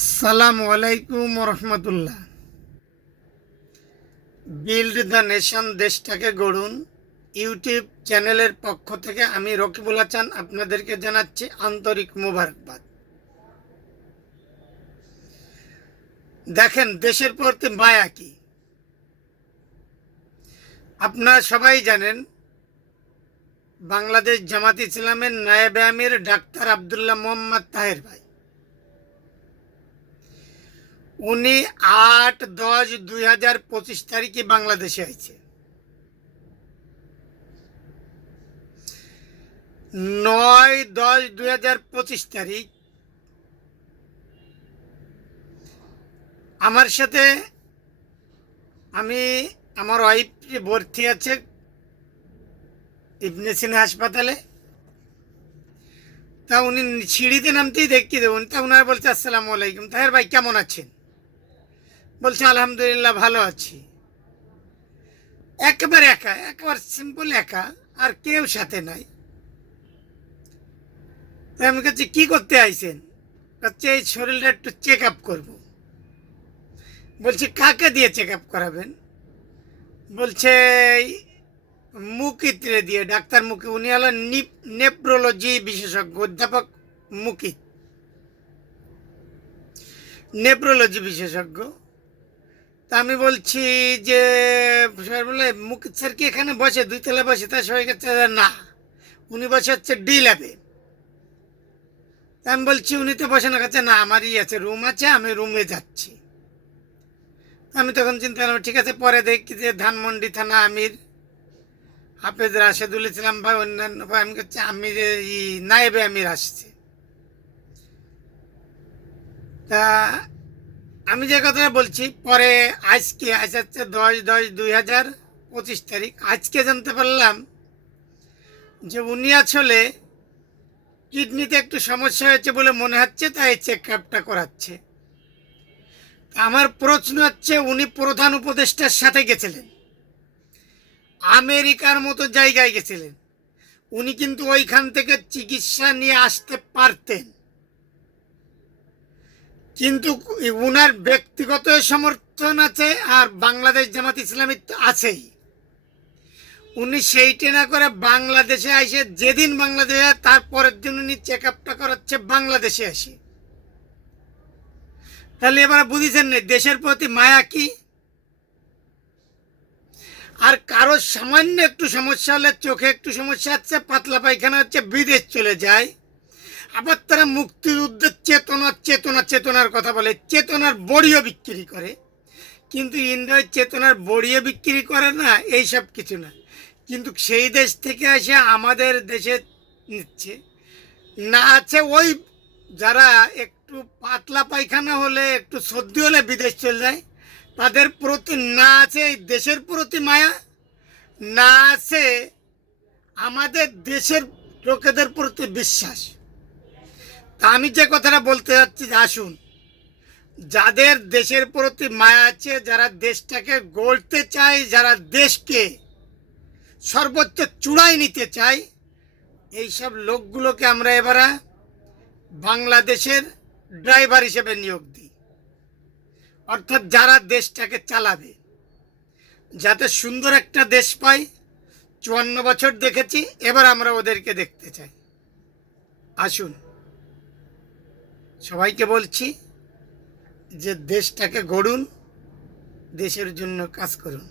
আসসালামু আলাইকুম রহমতুল্লাহ। Build the nation দেশটাকে গড়ুন। ইউটিউব চ্যানেলের পক্ষ থেকে আমি রকিবুল হাসান আপনাদেরকে জানাচ্ছি আন্তরিক মোবারকবাদ। দেখেন, দেশের প্রতি মায়া কি? আপনারা সবাই জানেন, বাংলাদেশ জামাত ইসলামের নায়েবে আমির ডাক্তার আবদুল্লাহ মোহাম্মদ তাহের ভাই। উনি আট দশ দুই হাজার পঁচিশ তারিখে বাংলাদেশে আছে নয় দশ দুই হাজার পঁচিশ তারিখ আমার সাথে আমি আমার ওয়াইফ ভর্তি আছে ইবনে সিনা হাসপাতালে, তা উনি সিঁড়িতে নামতেই দেখিয়ে দেবেন। তা ওনারা বলছে, আসসালামু আলাইকুম। তাহের ভাই, কেমন আছেন? বলছে, আলহামদুলিল্লাহ, ভালো আছি। একেবারে একা, একবার সিম্পল একা, আর কেউ সাথে নাই। আমি কাছে কি করতে আইছেন? হচ্ছে এই শরীরটা একটু চেক আপ করব। বলছি, কাকে দিয়ে চেক আপ করাবেন? বলছে, এই মুকিতরে দিয়ে, ডাক্তার মুকি উনি হলো নেপ্রোলজি বিশেষজ্ঞ, অধ্যাপক মুকিত নেপ্রোলজি বিশেষজ্ঞ। তা আমি বলছি যে স্যার বলে মুকিত স্যার কি এখানে বসে? দুই তলা বসে? তার সবাই কাছে না। উনি বসে হচ্ছে ডি ল্যাবে আমি বলছি, উনি তো বসে না। কাছে না, আমারই আছে রুম আছে, আমি রুমে যাচ্ছি। আমি তখন চিন্তা করলাম, ঠিক আছে, পরে দেখি যে ধানমন্ডি থানা আমির, হাফেজ রাশেদুল ইসলাম ভাই, অন্যান্য ভাই, আমি কাছে আমির নায়েবে আমির আসছে। তা আমি যে কথাটা বলছি, পরে আজকে, আজ হচ্ছে দশ দশ দুই হাজার পঁচিশ তারিখ, আজকে জানতে পারলাম যে উনি আসলে কিডনিতে একটু সমস্যা হয়েছে বলে মনে হচ্ছে, তাই চেক আপটা করাচ্ছে আমার প্রশ্ন হচ্ছে, উনি প্রধান উপদেষ্টার সাথে গেছিলেন। আমেরিকার মতো জায়গায় গেছিলেন। উনি কিন্তু ওইখান থেকে চিকিৎসা নিয়ে আসতে পারতেন। কিন্তু উনার ব্যক্তিগত সমর্থন আছে আর বাংলাদেশ জামাত ইসলামী তো আছেই। উনি সেইটা না করে বাংলাদেশে আসে যেদিন বাংলাদেশে তারপরের দিন উনি চেক আপটা করাচ্ছে বাংলাদেশে আসে তাহলে এবার বুঝেছেন না, দেশের প্রতি মায়া কি? আর কারও সামান্য একটু সমস্যা হলে চোখে একটু সমস্যা হচ্ছে পাতলা পায়খানা হচ্ছে, বিদেশ চলে যায়। আবার তারা মুক্তিযুদ্ধের চেতনা চেতনা, চেতনার কথা বলে, চেতনার বড়িও বিক্রি করে। কিন্তু ইন্ডিয়ার চেতনার বড়িও বিক্রি করে না, এই সব কিছু না। কিন্তু সেই দেশ থেকে এসে আমাদের দেশে নিচ্ছে। না আছে ওই যারা একটু পাতলা পায়খানা হলে, একটু সর্দি হলে বিদেশ চলে যায়, তাদের প্রতি না আছে এই দেশের প্রতি মায়া, না আছে আমাদের দেশের লোকেদের প্রতি বিশ্বাস। আমি যে কথাটা বলতে যাচ্ছি, আসুন। যাদের দেশের প্রতি মায়া আছে, যারা দেশটাকে গড়তে চায়, যারা দেশকে সর্বোচ্চ চূড়ায় নিতে চায়, এইসব লোকগুলোকে আমরা এবারে বাংলাদেশের ড্রাইভার হিসেবে নিয়োগ দিই। অর্থাৎ যারা দেশটাকে চালাবে। যাতে সুন্দর একটা দেশ পাই, চুয়ান্ন বছর দেখেছি, এবার আমরা ওদেরকে দেখতে চাই। আসুন। সবাইকে বলছি যে দেশটাকে গড়ুন দেশের জন্য কাজ করুন।